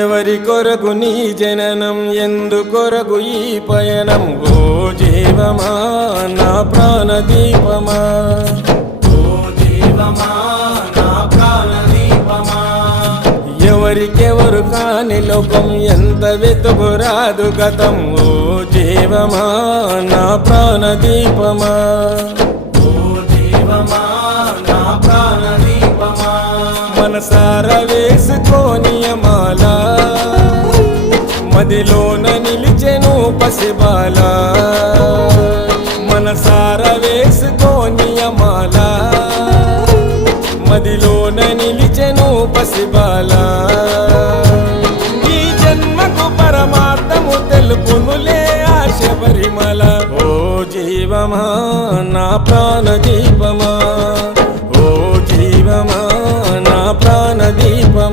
ఎవరి కొరకు నీ జననం, ఎందుకొరకు ఈ పయనం? ఓ జీవమా నా ప్రాణదీపమా, ఓ జీవమా నా ప్రాణదీపమా. ఎవరికెవరు కాని లోకం, ఎంత వెతుకురాదు గతం. ఓ జీవమా నా ప్రాణదీపమా, ఓ జీవమా నా ప్రాణదీపమా. మనసార వేసుకోని మాల, మదిలోన నిలిచెను పసిబాల. మనసార వేసుకోని మాల, మదిలోన నిలిచెను పసిబాల. ఈ జన్మకు పరమార్థము తెలుపునులే ఆ శబరిమల. ఓ జీవమా నా ప్రాణదీపమా.